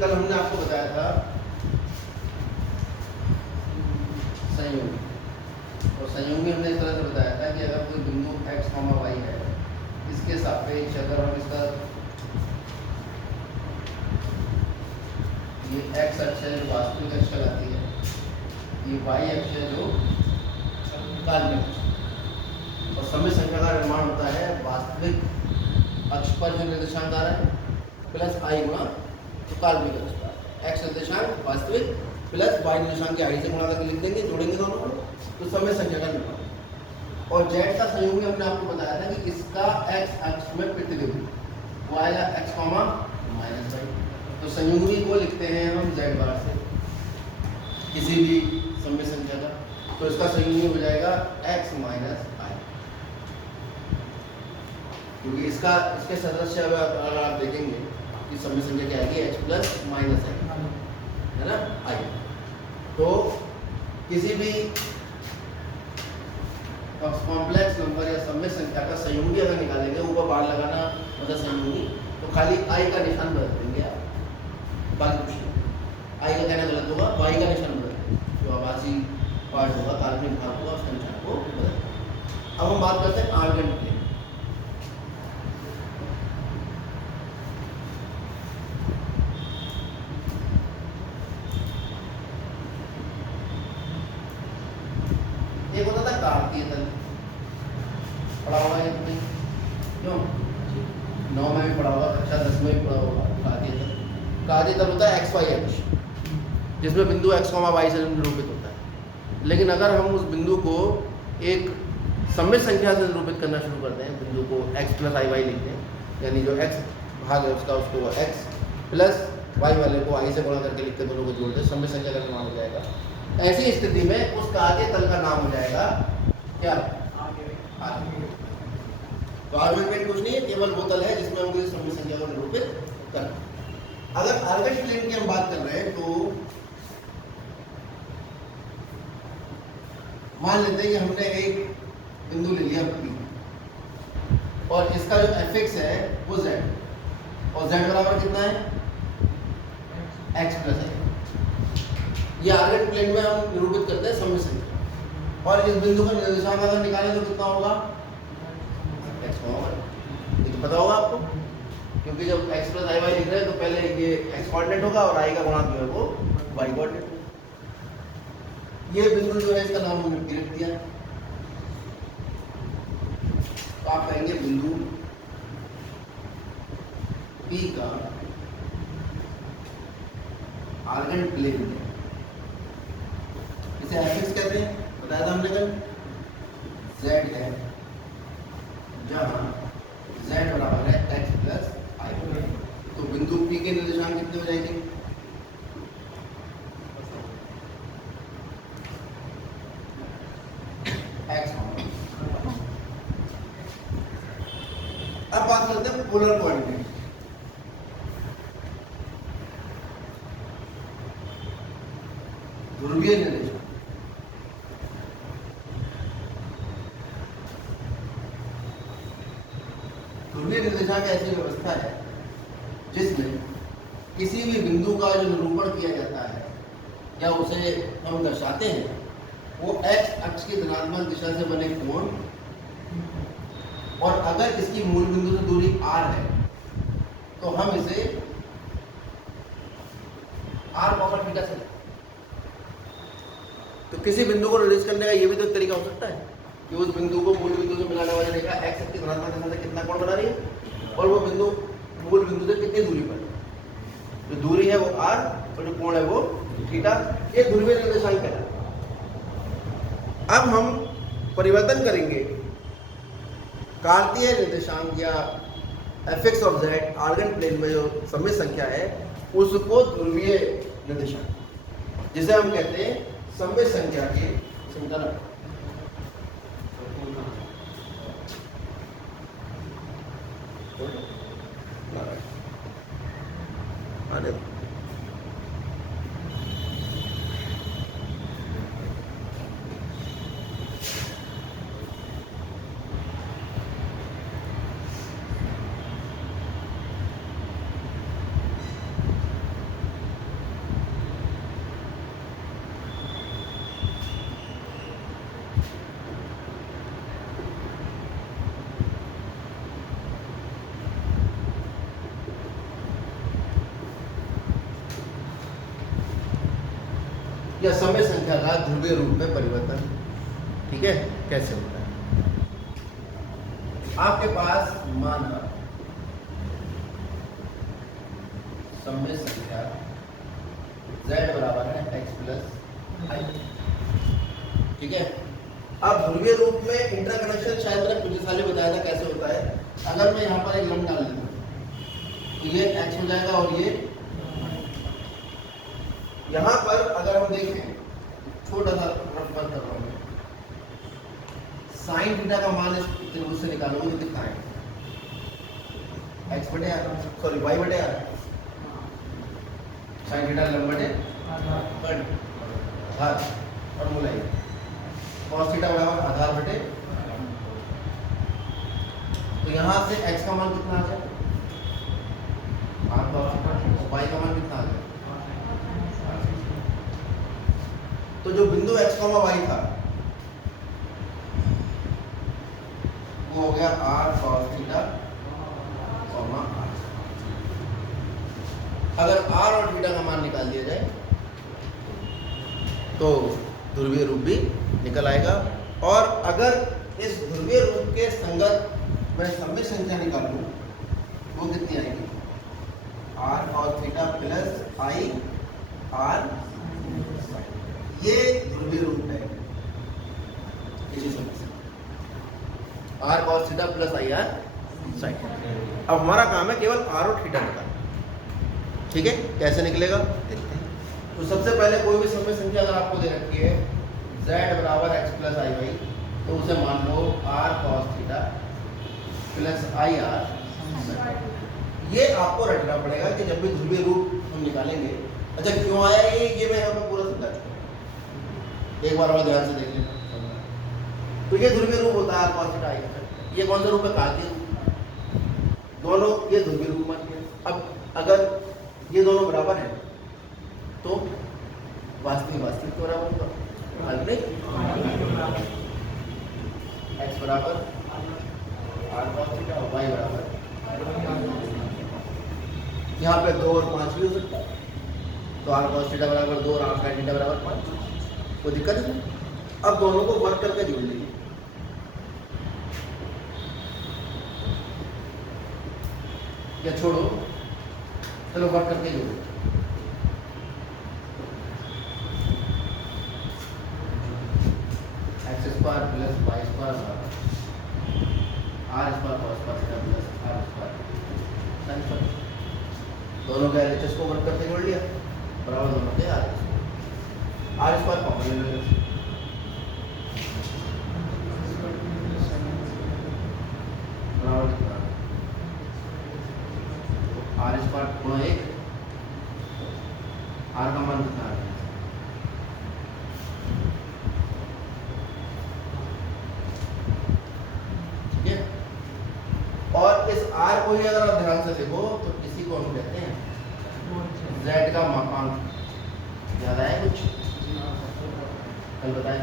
कल हमने आपको बताया था संयोगी, और संयोगी हमने इस तरह से बताया था कि अगर कोई बिंदु x, y है, इसके सापेक्ष अगर हम इसका ये x अक्ष है जो वास्तविक अक्ष कहलाती है, ये y अक्ष है जो काल्पनिक अक्ष, और समय संख्या का निर्माण होता है वास्तविक अक्ष पर जो निर्देशांक आ रहा है प्लस i गुणा तो काल्पनिक अक्ष पर x निर्देशांक वास्तविक प्लस y निर्देशांक के i से गुणा करके लिख देंगे, जोड़ेंगे दोनों को, तो समय संख्या का निर्माण। और z का संयोगी हमने आपको बताया था कि इसका x अक्ष में प्रतिबिंब y का x माइनस y, तो संयोगी को लिखते हैं हम z बार से किसी भी समय संख्या का, तो इसका संयोगी हो जाएगा x माइनस i, क्योंकि इसका इसके सदस्य अगर आप देखेंगे कि समय संख्या क्या आएगी x प्लस माइनस i है ना i। तो किसी भी कॉम्प्लेक्स नंबर या समय संख्या का संयोगी अगर निकालेंगे, ऊपर बार लगाना मतलब संयोगी, तो खाली i का निशान बदल देंगे आप, बाकी कुछ नहीं। i का कहना गलत होगा, y का निशान बदल देंगे, जो आभासी पार्ट होगा, काल्पनिक भाग होगा, उसका निशान को बदल देंगे। अब हम बात करते हैं आर्गन प्लेन। एक होता था कार्तीय तल, पढ़ा होगा ये तुमने, क्यों 9 में भी पढ़ा होगा, कक्षा 10 में भी पढ़ा होगा। कार्तीय तल, कार्तीय तल होता है XY अक्ष, जिसमें बिंदु x, y से निरूपित होता है। लेकिन अगर हम उस बिंदु को एक समय संख्या से निरूपित करना शुरू करते हैं, बिंदु को x प्लस i लिखते हैं, यानी जो x भाग है उसका, उसको x प्लस y वाले को i से गुणा करके लिखते, दोनों को जोड़ते, समय संख्या का निर्माण हो जाएगा। ऐसी स्थिति में उस कार्य तल का नाम हो जाएगा क्या? आर्गन। तो आर्गन प्लेन कुछ नहीं है, केवल वो तल है जिसमें हम किसी समय संख्या को निरूपित करते। अगर आर्गन प्लेन की हम बात कर रहे हैं तो मान लेते हैं कि हमने एक बिंदु ले लिया P, और इसका जो fx है वो z, और z बराबर कितना है? x plus i। ये आर्गन प्लेन में हम निरूपित करते हैं समय संख्या, और इस बिंदु का निर्देशांक अगर निकालें तो कितना होगा? x होगा, पता होगा आपको, क्योंकि जब x प्लस i लिख रहे हैं तो पहले ये x कोऑर्डिनेट होगा और i का गुणा जो है वो y कोऑर्डिनेट होगा। ये बिंदु जो है इसका नाम हमने P रख दिया, तो आप कहेंगे बिंदु P का आर्गन प्लेन है, इसे fx कहते हैं, बताया था हमने कल। z है जहां z बराबर है x प्लस i, तो बिंदु P के निर्देशांक कितने हो जाएंगे? x। अब बात करते हैं पोलर कोऑर्डिनेट। ध्रुवीय निर्देशांक, ध्रुवीय निर्देशांक ऐसी व्यवस्था है जिसमें किसी भी बिंदु का जो निरूपण किया जाता है या उसे हम दर्शाते हैं, वो x अक्ष की धनात्मक दिशा से बने कोण, और अगर इसकी मूल बिंदु से दूरी r है तो हम इसे r कॉमा थीटा से, तो किसी बिंदु को निर्देश करने का ये भी तो एक तरीका हो सकता है कि उस बिंदु को मूल बिंदु से मिलाने वाली रेखा x अक्ष की धनात्मक दिशा से कितना कोण बना रही है, और वो बिंदु मूल बिंदु से कितनी दूरी पर, जो दूरी है वो r और जो कोण है वो थीटा, ये ध्रुवीय निर्देशांक है। अब हम परिवर्तन करेंगे, कार्तीय निर्देशांक या fx of z Argand plane में जो समय संख्या है उसको ध्रुवीय निर्देशांक, जिसे हम कहते हैं समय संख्या के संकलन। या समय संख्या का ध्रुवीय रूप में परिवर्तन। ठीक है, कैसे होता है? आपके पास माना समय संख्या z बराबर है x प्लस आई। ठीक है, अब ध्रुवीय रूप में इंटरकनेक्शन शायद मैंने पिछले साल ही बताया था कैसे होता है। अगर मैं यहाँ पर एक लंब डाल देता हूँ तो ये x हो जाएगा और ये यहाँ पर अगर हम देखें, छोटा सा रफ कर रहा हूँ, साइन थीटा का मान इस त्रिभुज से निकालोगे तो कितना है? x बटे आर, सॉरी y बटे आर, साइन थीटा लंब बटे आधार, फॉर्मूला है cos थीटा बराबर आधार बटे। तो यहाँ से x का मान कितना आ जाए? आर cos थीटा, y का मान कितना आ जाए? तो जो बिंदु x, y था वो हो गया r cos थीटा, अगर r और थीटा का मान निकाल दिया जाए तो ध्रुवीय रूप भी निकल आएगा। और अगर इस ध्रुवीय रूप के संगत मैं समय संख्या निकालूं वो कितनी आएगी? r cos थीटा प्लस आई r, ये ध्रुवीय रूप है इसी समय से, r cos थीटा प्लस आई r साइन। अब हमारा काम है केवल r और थीटा निकालना। ठीक है, कैसे निकलेगा देखते हैं। तो सबसे पहले कोई भी समय संख्या अगर आपको दे रखी है z बराबर x प्लस आई वाई, तो उसे मान लो r cos थीटा प्लस आई r। ये आपको रटना पड़ेगा कि जब भी ध्रुवीय रूप हम निकालेंगे। अच्छा, क्यों आया ये मैं यहाँ पे पूरा समझा चुका हूँ, एक बार और ध्यान से देख लेना। तो ये ध्रुवीय रूप होता है r cos थीटा आई r। ये कौन सा रूप है? कार्तीय रूप। दोनों ये ध्रुवीय रूप मान लिया। अब अगर ये दोनों बराबर हैं तो वास्तविक तो बराबर होगा, x बराबर r cos थीटा और y बराबर, यहाँ पे 2 और 5 भी हो सकता है। तो r cos थीटा बराबर 2 और r sin थीटा बराबर 5, कोई दिक्कत नहीं। अब दोनों को वर्क करके जोड़ लीजिए। या छोड़ो, चलो वर्क करके जोड़ो। x square plus y square r square cos square theta plus r square sin square, दोनों का LHS को वर्क करके जोड़ लिया, बराबर दोनों के r स्क्वायर कॉमन ले लो, बराबर r स्क्वायर गुणा 1, r का मान कितना आ गया? ठीक है, और इस r को ही अगर आप ध्यान से देखो तो इसी को हम कहते हैं z का मापांक। याद आया कुछ? कल बताया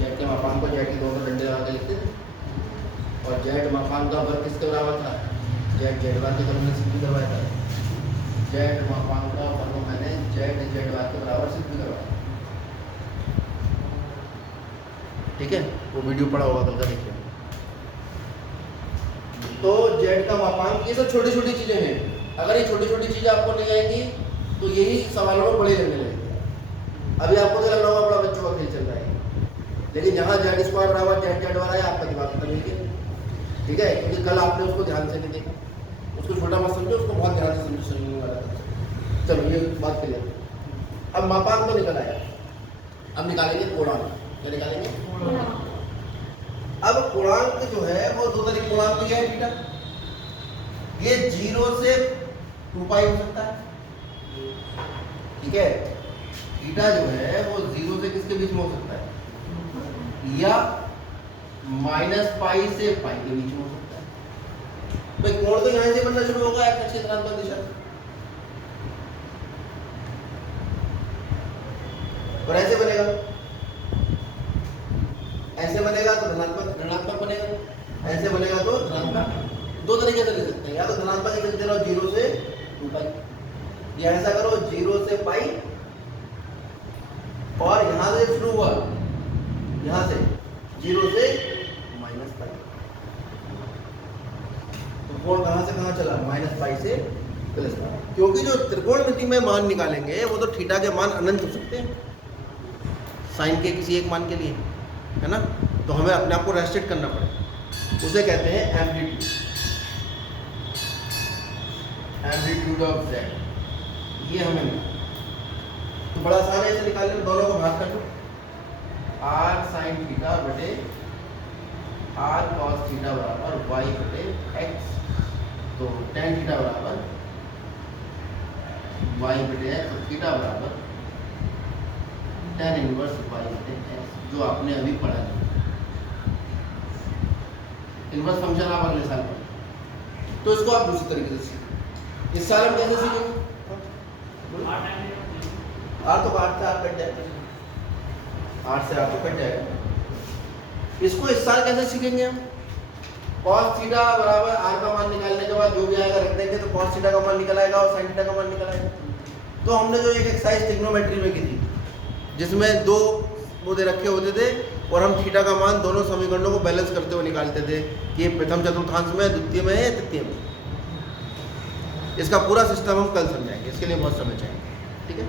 z के मापांक को z के दोनों डंडे लगा के लिखते थे, और z मापांक का वर्ग किसके बराबर था? z बार के बराबर सिद्ध करवाया था। z मापांक का वर्ग मैंने z बार के बराबर सिद्ध करवाया। ठीक है, वो वीडियो पड़ा होगा कल का, देखिए। तो z का मापांक, ये सब छोटी छोटी चीजें हैं। अगर ये छोटी छोटी चीजें आपको नहीं आएंगी तो यही सवालों में बड़े लगने लगेंगे। अभी आपको तो लग रहा होगा बड़ा बच्चों का खेल चल रहा है, लेकिन जहाँ z स्क्वायर बराबर z वाला है आपका दिमाग खत्म नहीं किया। ठीक है, क्योंकि कल आपने उसको ध्यान से नहीं देखा, उसको छोटा मत समझो, उसको बहुत ध्यान से समझो, समझने वाला। चलो ये बात क्लियर। अब मापांक तो निकल आया, अब निकालेंगे पूर्णांक। क्या निकालेंगे? अब पूर्णांक जो है वो दो तरह के पूर्णांक दिया है थीटा। ये 0 से 2 पाई हो सकता है। ठीक है, थीटा जो है वो 0 से किसके बीच में हो सकता है? या -पाई से पाई के बीच में हो सकता है। भाई कोण तो यहां से बनना शुरू होगा x अक्ष धनात्मक दिशा, और ऐसे बनेगा, ऐसे बनेगा तो धनात्मक ऋणात्मक बनेगा, ऐसे बनेगा तो धनात्मक। दो तरीके से लिख सकते हैं, या तो धनात्मक लिख दे रहा 0 से 2 पाई, या ऐसा करो 0 से पाई और यहाँ से शुरू हुआ, यहाँ से 0 से -π, तो कोण कहाँ से कहाँ चला, -π से +π। क्योंकि जो त्रिकोणमिति में मान निकालेंगे वो तो थीटा के मान अनंत हो सकते हैं साइन के किसी एक मान के लिए, है ना। तो हमें अपने आप को रेस्ट्रिक्ट करना पड़ेगा, उसे कहते हैं एम्पलीट्यूड, एम्पलीट्यूड ऑफ z। ये हमें तो बड़ा आसान है, इसे निकालने में दोनों को भाग कर लो, r sin थीटा बटे r cos थीटा बराबर y बटे x। तो tan थीटा बराबर y बटे x, तो थीटा बराबर tan इनवर्स y बटे x, जो आपने अभी पढ़ा है। इनवर्स फंक्शन आप अगले साल पढ़ें, तो इसको आप दूसरी तरीके से सीखें। इस साल हम कैसे सीखेंगे, आर तो 8 से 8 कट जाएगा, 8 से 8 तो कट जाएगा। इसको इस साल कैसे सीखेंगे हम, cos थीटा बराबर r का मान निकालने के बाद जो भी आएगा रख देंगे, तो cos थीटा का मान निकल आएगा और sin थीटा का मान निकल आएगा। तो हमने जो एक एक्सरसाइज ट्रिग्नोमेट्री में की थी, जिसमें 2 मुद्दे रखे होते थे और हम थीटा का मान दोनों समीकरणों को बैलेंस करते हुए निकालते थे कि ये प्रथम चतुर्थांश में, द्वितीय में है, तृतीय में। इसका पूरा सिस्टम हम कल समझाएंगे, इसके लिए बहुत समय चाहिए, ठीक है।